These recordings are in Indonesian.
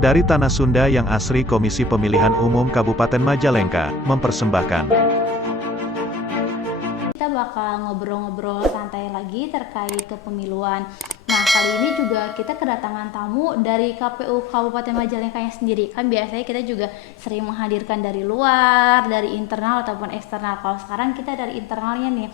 Dari Tanah Sunda yang asri, Komisi Pemilihan Umum Kabupaten Majalengka mempersembahkan. Kita bakal ngobrol-ngobrol santai lagi terkait kepemiluan. Nah, kali ini juga kita kedatangan tamu dari KPU Kabupaten Majalengka sendiri. Kan biasanya kita juga sering menghadirkan dari luar, dari internal ataupun eksternal. Kalau sekarang kita dari internalnya nih.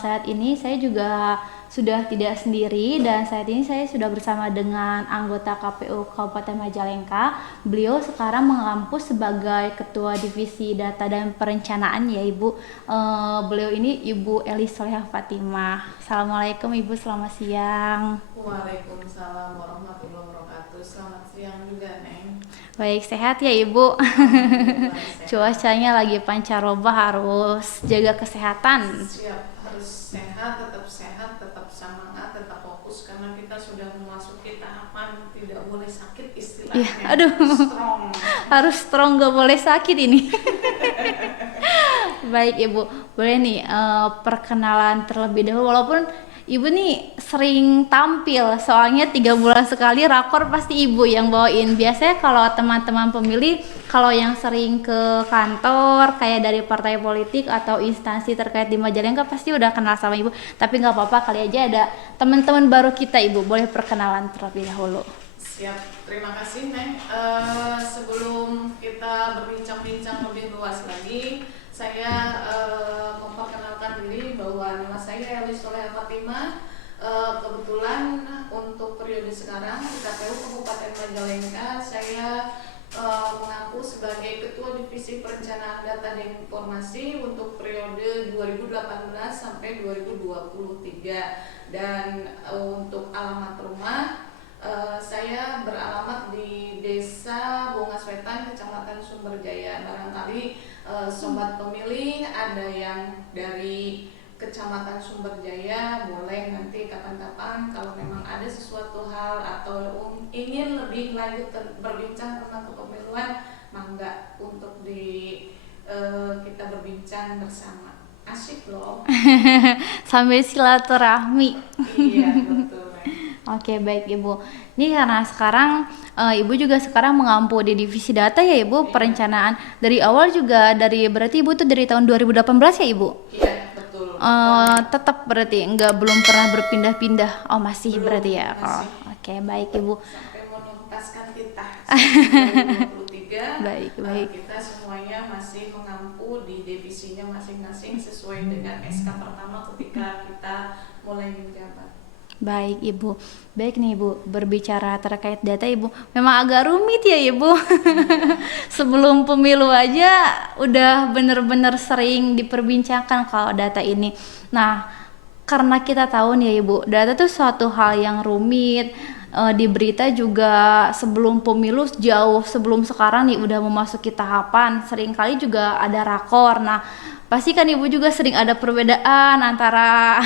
Saat ini saya juga sudah tidak sendiri dan saat ini saya sudah bersama dengan anggota KPU Kabupaten Majalengka. Beliau sekarang mengampus sebagai Ketua Divisi Data dan Perencanaan ya Ibu. Beliau ini Ibu Elis Solehah Fatimah. Assalamualaikum Ibu, selamat siang. Waalaikumsalam warahmatullahi wabarakatuh. Selamat siang juga, Neng. Baik, sehat ya Ibu? Sehat. Cuacanya lagi pancaroba, harus jaga kesehatan. Siap, harus sehat, tetap semangat, tetap fokus karena kita sudah memasuki tahapan tidak boleh sakit istilahnya. Iya, aduh. Strong. Harus strong, gak boleh sakit ini. Baik Ibu, boleh nih perkenalan terlebih dahulu, walaupun Ibu nih sering tampil, soalnya 3 bulan sekali rakor pasti Ibu yang bawain. Biasanya kalau teman-teman pemilih, kalau yang sering ke kantor kayak dari partai politik atau instansi terkait di Majalengka pasti udah kenal sama Ibu. Tapi nggak apa-apa, kali aja ada teman-teman baru kita Ibu, boleh perkenalan terlebih dahulu. Siap, terima kasih Neng. Sebelum kita berbincang-bincang lebih luas lagi, saya memperkenalkan diri bahwa nama saya Elis Solehah Fatimah. Kebetulan untuk periode sekarang di KPU Kabupaten Majalengka saya mengaku sebagai Ketua Divisi Perencanaan Data dan Informasi untuk periode 2018 sampai 2023 dan untuk alamat rumah saya beralamat di Desa Bungaswetan, Kecamatan Sumberjaya. Barangkali sobat pemilih ada yang dari Kecamatan Sumberjaya, boleh nanti kapan-kapan kalau memang ada sesuatu hal atau ingin lebih lanjut berbincang tentang kepemiluan, mangga untuk kita berbincang bersama. Asyik loh. Sambil silaturahmi. Iya, betul. Oke, baik Ibu. Ini karena sekarang Ibu juga sekarang mengampu di divisi data ya Ibu, perencanaan. Dari awal juga berarti Ibu tuh dari tahun 2018 ya Ibu? Iya, betul. Tetap berarti belum pernah berpindah-pindah. Oh, masih Belum, berarti ya. masih. Oke, baik Ibu. Sampai menuntaskan kita sampai 2023. Baik. Kita semuanya masih mengampu di divisinya masing-masing sesuai dengan SK pertama ketika kita mulai menjabat. Baik Ibu, baik nih Ibu, berbicara terkait data Ibu, memang agak rumit ya Ibu. Sebelum pemilu aja udah bener-bener sering diperbincangkan kalau data ini. Nah, karena kita tahu nih ya Ibu, data itu suatu hal yang rumit. Di berita juga sebelum pemilu, jauh sebelum sekarang nih udah memasuki tahapan, seringkali juga ada rakor. Nah, pasti kan Ibu juga sering ada perbedaan antara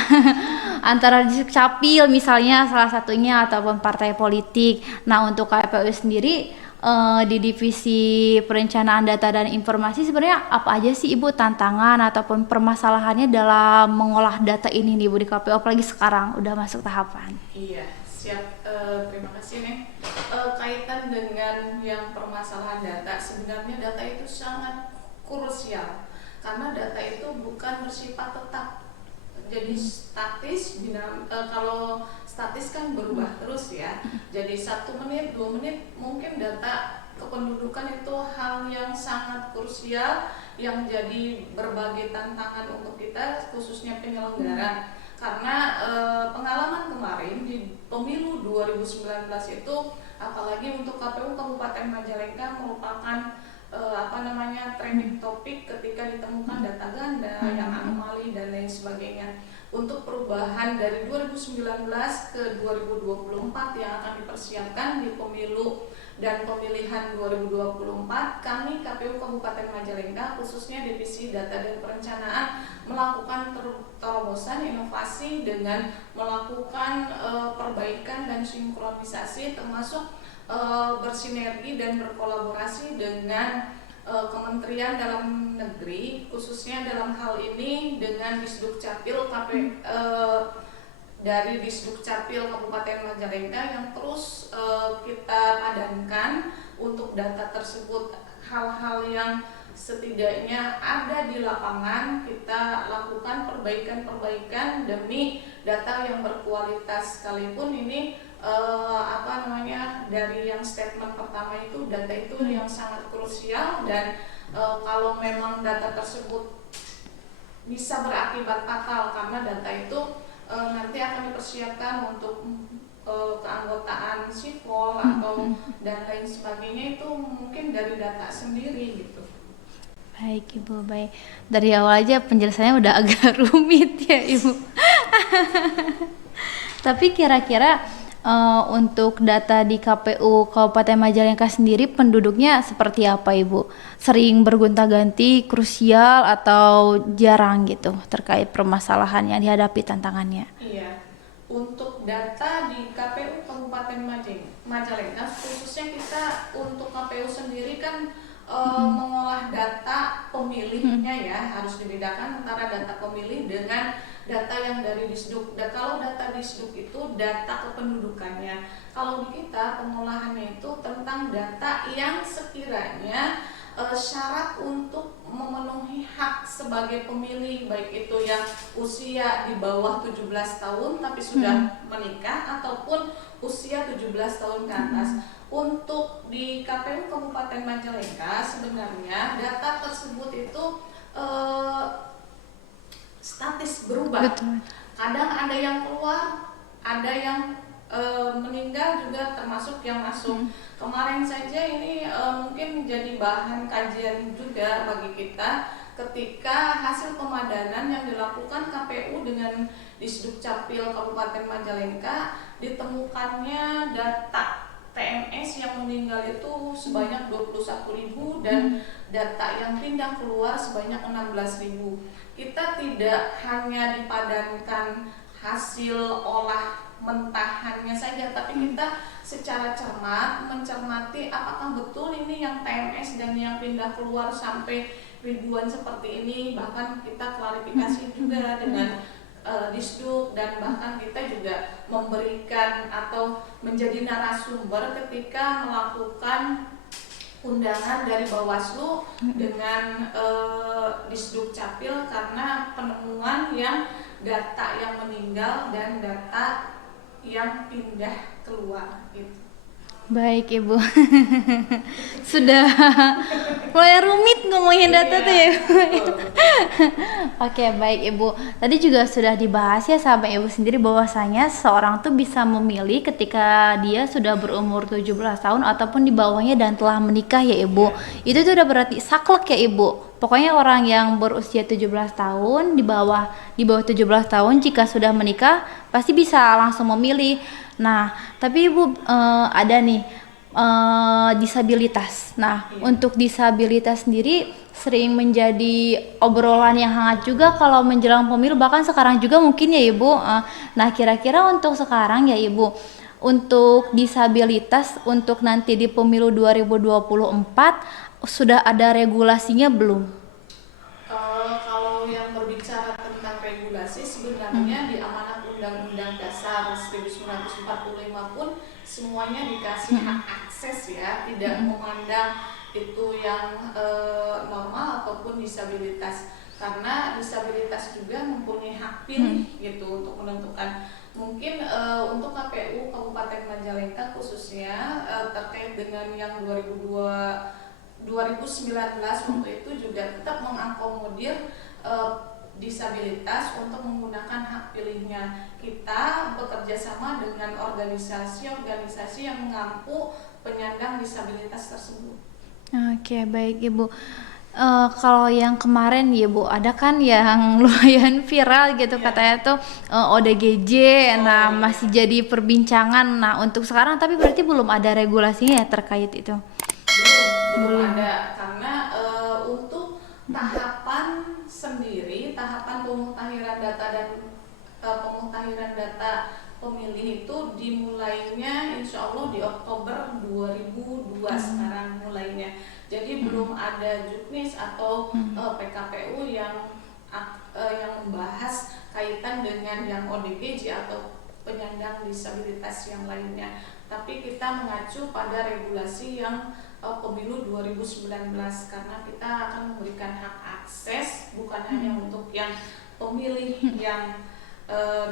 antara capil misalnya salah satunya ataupun partai politik. Nah, untuk KPU sendiri di divisi perencanaan data dan informasi sebenarnya apa aja sih Ibu tantangan ataupun permasalahannya dalam mengolah data ini nih Ibu di KPU, apalagi sekarang udah masuk tahapan? Iya, siap. Terima kasih Neng. Kaitan dengan yang permasalahan data, sebenarnya data itu sangat krusial karena data itu bukan bersifat tetap, jadi statis. Kalau statis kan berubah terus ya, jadi 1 menit 2 menit mungkin data kependudukan itu hal yang sangat krusial yang jadi berbagai tantangan untuk kita khususnya penyelenggara. Karena pengalaman kemarin di pemilu 2019 itu apalagi untuk KPU Kabupaten Majalengka merupakan trending topik ketika ditemukan data ganda yang anomali dan lain sebagainya. Untuk perubahan dari 2019 ke 2024 yang akan dipersiapkan di pemilu dan pemilihan 2024, kami KPU Kabupaten Majalengka khususnya Divisi Data dan Perencanaan melakukan terobosan inovasi dengan melakukan perbaikan dan sinkronisasi, termasuk bersinergi dan berkolaborasi dengan Kementerian Dalam Negeri, khususnya dalam hal ini dengan Disduk Capil dari Disdukcapil Kabupaten Majalengka yang terus kita padankan untuk data tersebut. Hal-hal yang setidaknya ada di lapangan kita lakukan perbaikan-perbaikan demi data yang berkualitas, sekalipun ini dari yang statement pertama itu data itu yang sangat krusial, dan kalau memang data tersebut bisa berakibat fatal karena data itu nanti akan dipersiapkan untuk keanggotaan sipol atau dan lain sebagainya, itu mungkin dari data sendiri gitu. Baik Ibu, baik. Dari awal aja penjelasannya udah agak rumit ya Ibu. Tapi kira-kira untuk data di KPU Kabupaten Majalengka sendiri penduduknya seperti apa Ibu? Sering bergonta-ganti, krusial atau jarang gitu terkait permasalahan yang dihadapi tantangannya? Iya. Untuk data di KPU Kabupaten Majalengka, khususnya kita untuk KPU sendiri kan mengolah data pemilihnya ya, harus dibedakan antara data pemilih dengan data yang dari Disduk. Dan kalau data Disduk itu data kependudukannya. Kalau di kita pengolahannya itu tentang data yang sekiranya syarat untuk memenuhi hak sebagai pemilih, baik itu yang usia di bawah 17 tahun tapi sudah menikah ataupun usia 17 tahun ke atas. Untuk di KPU Kabupaten Majalengka sebenarnya data tersebut itu statis berubah. Betul. Kadang ada yang keluar, ada yang meninggal juga, termasuk yang masuk. Kemarin saja ini mungkin menjadi bahan kajian juga bagi kita ketika hasil pemadanan yang dilakukan KPU dengan Disdukcapil Kabupaten Majalengka, ditemukannya data TMS yang meninggal itu sebanyak 21.000 dan data yang pindah keluar sebanyak 16.000. Kita tidak hanya dipadankan hasil olah mentahannya saja, tapi kita secara cermat mencermati apakah betul ini yang TMS dan yang pindah keluar sampai ribuan seperti ini. Bahkan kita klarifikasi juga dengan Disduk, dan bahkan kita juga memberikan atau menjadi narasumber ketika melakukan undangan dari Bawaslu dengan Disdukcapil karena penemuan yang data yang meninggal dan data yang pindah keluar gitu. Baik Ibu. Sudah mulai rumit ngomongin data tuh ya Ibu. Oke, baik Ibu. Tadi juga sudah dibahas ya sama Ibu sendiri bahwasanya seorang tuh bisa memilih ketika dia sudah berumur 17 tahun ataupun di bawahnya dan telah menikah ya Ibu. Itu tuh udah berarti saklek ya Ibu. Pokoknya orang yang berusia 17 tahun di bawah 17 tahun jika sudah menikah pasti bisa langsung memilih. Nah, tapi Ibu ada nih disabilitas. Nah, untuk disabilitas sendiri sering menjadi obrolan yang hangat juga kalau menjelang pemilu, bahkan sekarang juga mungkin ya Ibu. Nah, kira-kira untuk sekarang ya Ibu, untuk disabilitas untuk nanti di pemilu 2024 sudah ada regulasinya belum? Kalau yang berbicara tentang regulasi, sebenarnya di amanat Undang-Undang Dasar 1945 pun semuanya dikasih hak akses ya, tidak memandang itu yang normal ataupun disabilitas, karena disabilitas juga mempunyai hak pilih gitu untuk menentukan. Mungkin untuk KPU Kabupaten Majalengka khususnya terkait dengan yang 2019 waktu itu juga tetap mengakomodir disabilitas untuk menggunakan hak pilihnya. Kita bekerja sama dengan organisasi-organisasi yang mengampu penyandang disabilitas tersebut. Oke, baik Ibu. Kalau yang kemarin ya Bu, ada kan yang lumayan viral gitu katanya tuh ODGJ, nah masih jadi perbincangan. Nah untuk sekarang tapi berarti belum ada regulasinya ya terkait itu? Belum ada, karena untuk tahapan sendiri, tahapan pemutahiran data dan pemutahiran data pemilih itu dimulainya insya Allah di Oktober 2002 sekarang mulainya. Jadi belum ada Juknis atau PKPU yang membahas, kaitan dengan yang ODGJ atau penyandang disabilitas yang lainnya, tapi kita mengacu pada regulasi yang pemilu 2019 karena kita akan memberikan hak akses bukan hanya untuk yang pemilih yang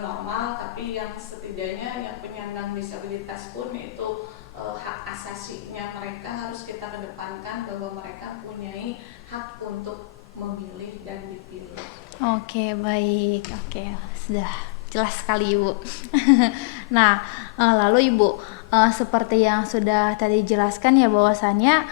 normal, tapi yang setidaknya yang penyandang disabilitas pun itu hak asasinya mereka harus kita kedepankan bahwa mereka mempunyai hak untuk memilih dan dipilih. Oke, baik. Oke, sudah jelas sekali Ibu. Nah, lalu Ibu, seperti yang sudah tadi jelaskan ya bahwasannya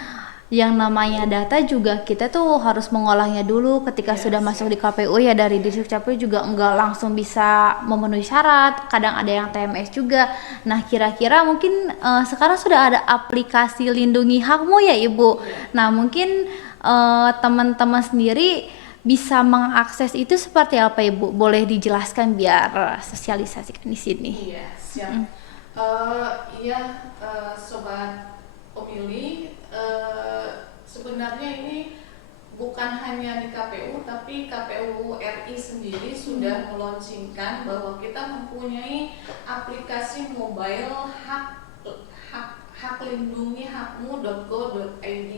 yang namanya data juga kita tuh harus mengolahnya dulu ketika sudah masuk di KPU ya, dari Dukcapil juga enggak langsung bisa memenuhi syarat, kadang ada yang TMS juga. Nah, kira-kira mungkin sekarang sudah ada aplikasi Lindungi Hakmu ya Ibu. Nah, mungkin teman-teman sendiri bisa mengakses itu seperti apa Ibu? Boleh dijelaskan biar sosialisasikan di sini. Iya, siap. Sobat pemilih, sebenarnya ini bukan hanya di KPU, tapi KPU RI sendiri sudah meluncurkan bahwa kita mempunyai aplikasi mobile hak lindungi hakmu.go.id.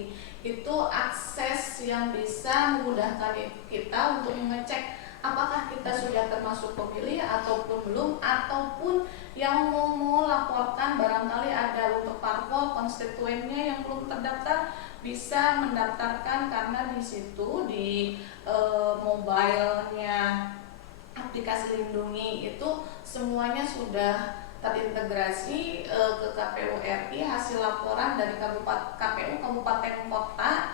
Itu akses yang bisa memudahkan kita untuk mengecek apakah kita sudah termasuk pemilih ataupun belum, ataupun yang mau laporkan barangkali ada untuk parpol konstituennya yang belum terdaftar bisa mendaftarkan, karena di situ di mobile-nya aplikasi Lindungi itu semuanya sudah terintegrasi ke KPU RI, hasil laporan dari KPU kabupaten kota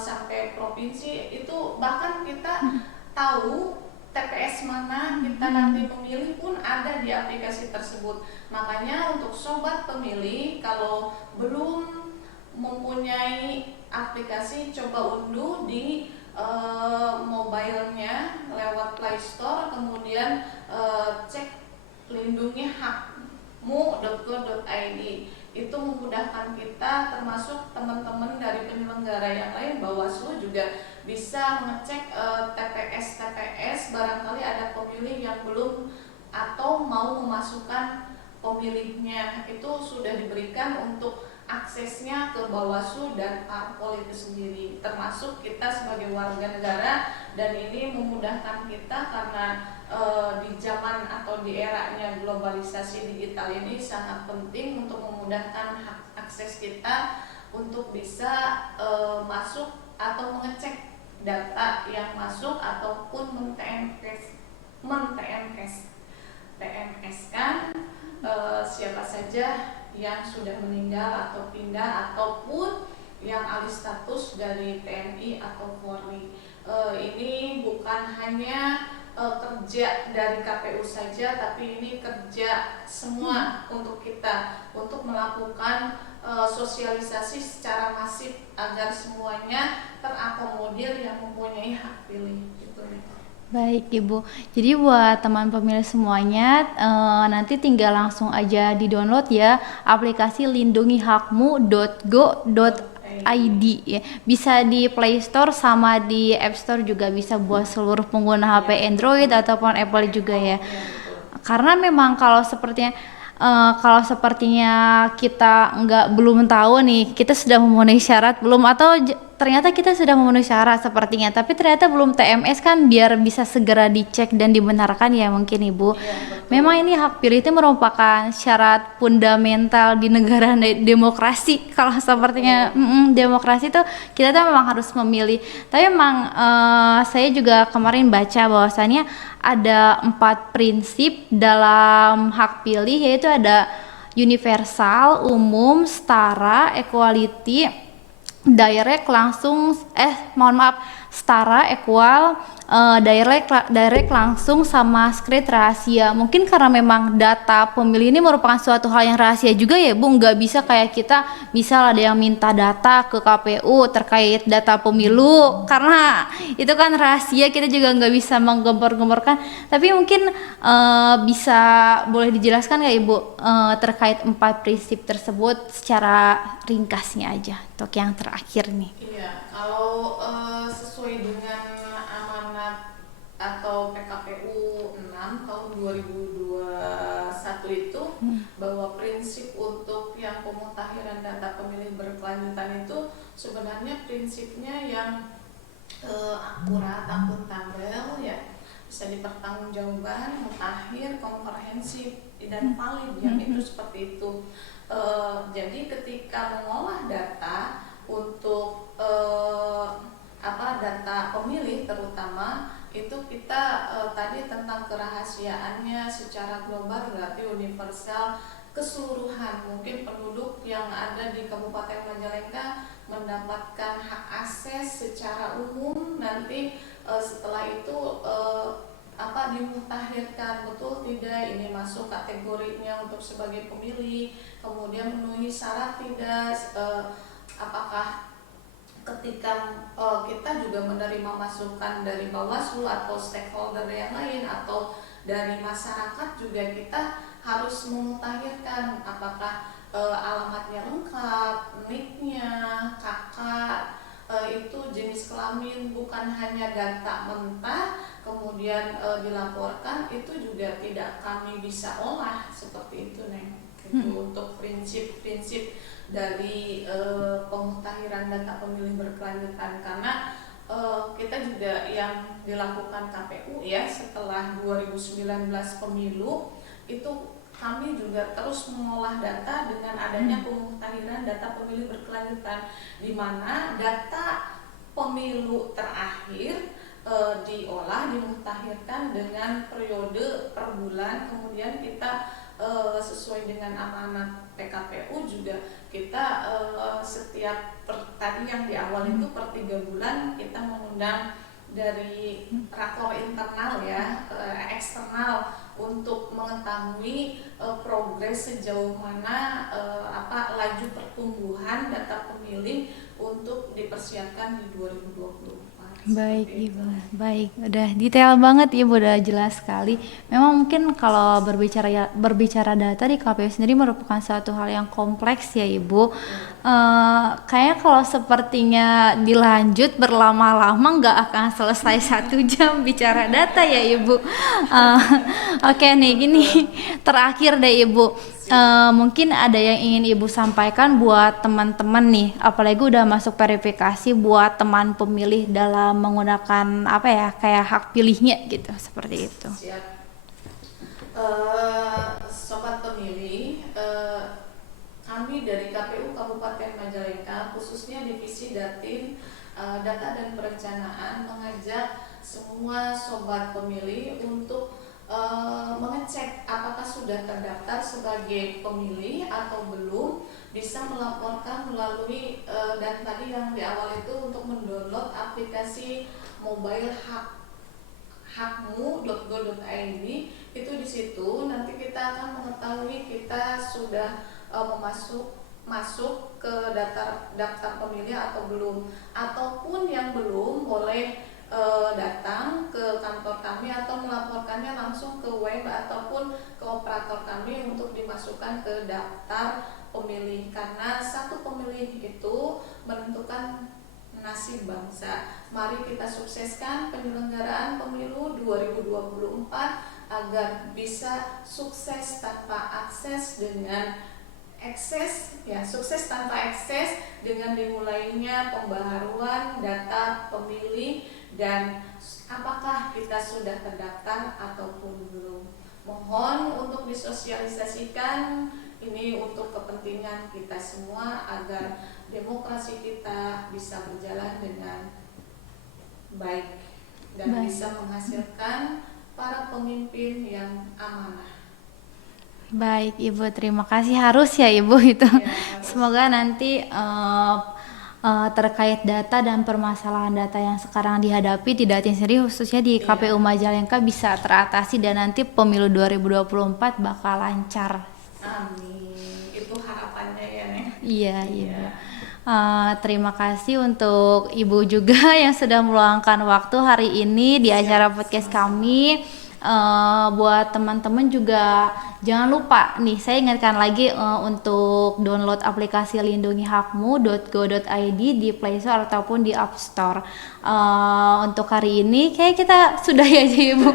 sampai provinsi itu, bahkan kita tahu TPS mana kita nanti pemilih pun ada di aplikasi tersebut. Makanya untuk sobat pemilih kalau belum mempunyai aplikasi, coba unduh di mobilenya lewat Play Store, kemudian cek lindungi hakmu.go.id. Itu memudahkan kita, termasuk teman-teman dari penyelenggara yang lain, Bawaslu juga bisa mengecek TPS barangkali ada pemilih yang belum atau mau memasukkan pemilihnya. Itu sudah diberikan untuk aksesnya ke Bawaslu dan parpol itu sendiri, termasuk kita sebagai warga negara. Dan ini memudahkan kita karena di zaman atau di eranya globalisasi digital ini sangat penting untuk memudahkan hak akses kita untuk bisa masuk atau mengecek data yang masuk ataupun TMS kan siapa saja yang sudah meninggal atau pindah ataupun yang alih status dari TNI atau Polri. Ini bukan hanya kerja dari KPU saja, tapi ini kerja semua untuk kita untuk melakukan sosialisasi secara masif agar semuanya terakomodir yang mempunyai hak pilih gitu. Baik Ibu, jadi buat teman pemilih semuanya nanti tinggal langsung aja di-download ya aplikasi Lindungi Hakmu.go.id ya. Bisa di Play Store sama di App Store juga bisa buat seluruh pengguna HP Android ataupun Apple juga ya. Karena memang kalau sepertinya kita belum tahu nih kita sudah memenuhi syarat belum, atau ternyata kita sudah memenuhi syarat sepertinya tapi ternyata belum TMS kan, biar bisa segera dicek dan dibenarkan ya mungkin Ibu. Memang ini hak pilih itu merupakan syarat fundamental di negara demokrasi. Kalau sepertinya demokrasi itu kita tuh memang harus memilih. Tapi memang saya juga kemarin baca bahwasannya ada 4 prinsip dalam hak pilih, yaitu ada universal, umum, setara, equality, direct, langsung setara, equal, direct langsung, sama secret rahasia. Mungkin karena memang data pemilih ini merupakan suatu hal yang rahasia juga ya Bu, nggak bisa kayak kita misal ada yang minta data ke KPU terkait data pemilu, karena itu kan rahasia, kita juga nggak bisa menggembor-gemborkan. Tapi mungkin bisa boleh dijelaskan nggak Ibu terkait 4 prinsip tersebut secara ringkasnya aja untuk yang terakhir nih. Iya, kalau sesuai dengan amanat atau PKPU 6 pemutahiran data pemilih berkelanjutan itu sebenarnya prinsipnya yang akurat, akuntabel ya, bisa dipertanggungjawabkan, mutakhir, komprehensif dan valid yang itu seperti itu. Jadi ketika mengolah data untuk data pemilih terutama itu kita tadi tentang kerahasiaannya secara global berarti universal, keseluruhan mungkin penduduk yang ada di Kabupaten Majalengka mendapatkan hak akses secara umum, nanti setelah itu dimutakhirkan betul tidak ini masuk kategorinya untuk sebagai pemilih, kemudian memenuhi syarat tidak, apakah ketika kita juga menerima masukan dari Bawaslu atau stakeholder yang lain atau dari masyarakat juga kita harus memutakhirkan apakah alamatnya lengkap, NIK-nya, kakak, itu jenis kelamin, bukan hanya data mentah kemudian dilaporkan, itu juga tidak kami bisa olah seperti itu, Neng. Itu untuk prinsip-prinsip dari pemutahiran data pemilih berkelanjutan, karena kita juga yang dilakukan KPU ya setelah 2019 pemilu itu kami juga terus mengolah data dengan adanya pemutahiran data pemilih berkelanjutan, di mana data pemilu terakhir diolah, dimutakhirkan dengan periode per bulan, kemudian kita sesuai dengan amanat PKPU juga kita setiap tadi yang di awal itu per 3 bulan kita mengundang dari rakor internal ya, eksternal untuk mengetahui progres sejauh mana laju pertumbuhan data pemilih untuk dipersiapkan di 2024. Baik Ibu, baik, udah detail banget Ibu, udah jelas sekali. Memang mungkin kalau berbicara data di KPU sendiri merupakan suatu hal yang kompleks ya Ibu. Kayaknya kalau sepertinya dilanjut berlama-lama nggak akan selesai 1 jam bicara data ya Ibu. Oke nih, gini terakhir deh Ibu. Mungkin ada yang ingin Ibu sampaikan buat teman-teman nih, apalagi udah masuk verifikasi, buat teman pemilih dalam menggunakan kayak hak pilihnya gitu, seperti itu. Siap. Sobat pemilih, kami dari KPU Kabupaten Majalengka khususnya Divisi Datin Data dan Perencanaan mengajak semua sobat pemilih untuk mengecek apakah sudah terdaftar sebagai pemilih atau belum, bisa melaporkan melalui dan tadi yang di awal itu untuk mendownload aplikasi mobile hakmu.go.id. Itu di situ nanti kita akan mengetahui kita sudah masuk ke daftar pemilih atau belum, ataupun yang belum boleh datang ke kantor kami atau melaporkannya langsung ke web ataupun ke operator kami untuk dimasukkan ke daftar pemilih, karena satu pemilih itu menentukan nasib bangsa. Mari kita sukseskan penyelenggaraan pemilu 2024 agar bisa sukses tanpa akses dengan sukses tanpa ekses dengan dimulainya pembaharuan data pemilih dan apakah kita sudah terdaftar ataupun belum. Mohon untuk disosialisasikan ini untuk kepentingan kita semua agar demokrasi kita bisa berjalan dengan baik dan bisa menghasilkan para pemimpin yang amanah. Baik Ibu, terima kasih. Harus ya Ibu itu. Ya, semoga nanti terkait data dan permasalahan data yang sekarang dihadapi di Datin sendiri khususnya di KPU Majalengka bisa teratasi dan nanti pemilu 2024 bakal lancar. Amin. Itu harapannya ya Nek. Iya Ibu. Terima kasih untuk Ibu juga yang sudah meluangkan waktu hari ini di acara podcast kami. Buat teman-teman juga jangan lupa nih, saya ingatkan lagi untuk download aplikasi Lindungi Hakmu.go.id di Play Store ataupun di App Store. Untuk hari ini kayak kita sudah ya aja Ibu.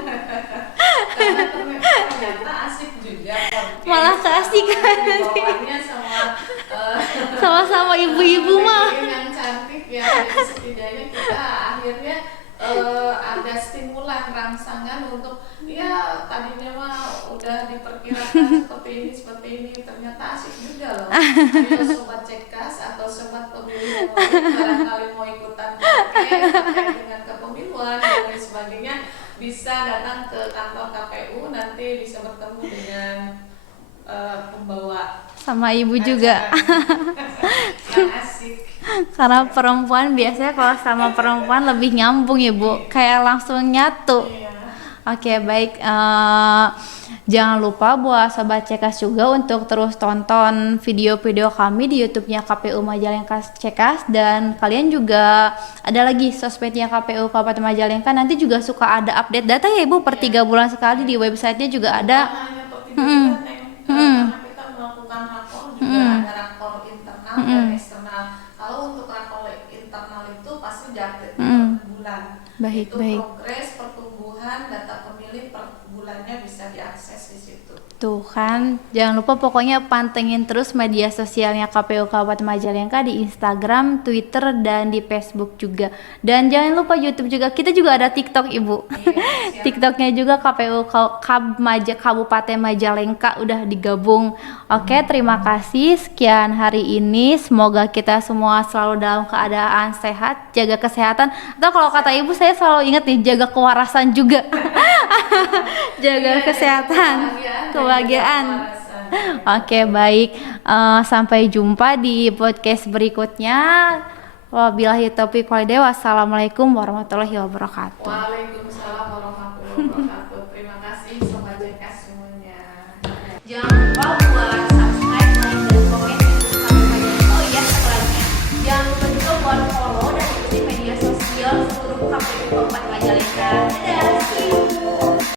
Ternyata asik juga. Malah keasikan. Dibawanya sama Sama-sama ibu-ibu mah. Yang cantik ya, jadi setidaknya kita akhirnya ada stimulan rangsangan untuk ya tadinya mah udah diperkirakan seperti ini ternyata asik juga loh. Ayo sobat cekas atau sobat pemilih barangkali mau ikutan podcast terkait dengan kepemiluan dan lain sebagainya, bisa datang ke kantor KPU, nanti bisa bertemu dengan pembawa Sama ibu juga. yang asik. Karena perempuan biasanya kalau sama perempuan lebih nyambung ya Bu, kayak langsung nyatu. Iya. Oke, baik. Jangan lupa buat Sobat Cekas juga untuk terus tonton video-video kami di YouTube-nya KPU Majalengka Cekas, dan kalian juga ada lagi sosmednya KPU Kabupaten Majalengka. Nanti juga suka ada update data ya Ibu, per 3 bulan sekali di websitenya juga ada. Hanya per 3 bulan, Neng. Karena kita melakukan rakor juga ada rakor internal dan eksternal. Kalau untuk rakor internal itu pasti diupdate per bulan. Baik, Itu baik. progres pertumbuhan data pemilih per bulannya bisa diakses di situ. Tuh kan, jangan lupa pokoknya pantengin terus media sosialnya KPU Kabupaten Majalengka di Instagram, Twitter, dan di Facebook juga. Dan jangan lupa YouTube juga, kita juga ada TikTok Ibu. Iya, TikToknya juga KPU Kabupaten Majalengka udah digabung. Oke, terima kasih sekian hari ini. Semoga kita semua selalu dalam keadaan sehat, jaga kesehatan. Atau kalau kata Ibu, saya selalu ingat nih, jaga kewarasan juga. Jaga kesehatan, kebahagiaan. Oke, baik. Sampai jumpa di podcast berikutnya. Wabillahi taufiq wal hidayah. Wassalamualaikum warahmatullahi wabarakatuh. Waalaikumsalam warahmatullahi wabarakatuh. Terima kasih Sobat Cekas semuanya. Jangan lupa buat subscribe, like, dan komen di YouTube kami Majalengka. Oh iya, satu lagi. Jangan lupa juga buat follow dan ikuti media sosial seluruh KPU Kabupaten Majalengka. Dadah, see you.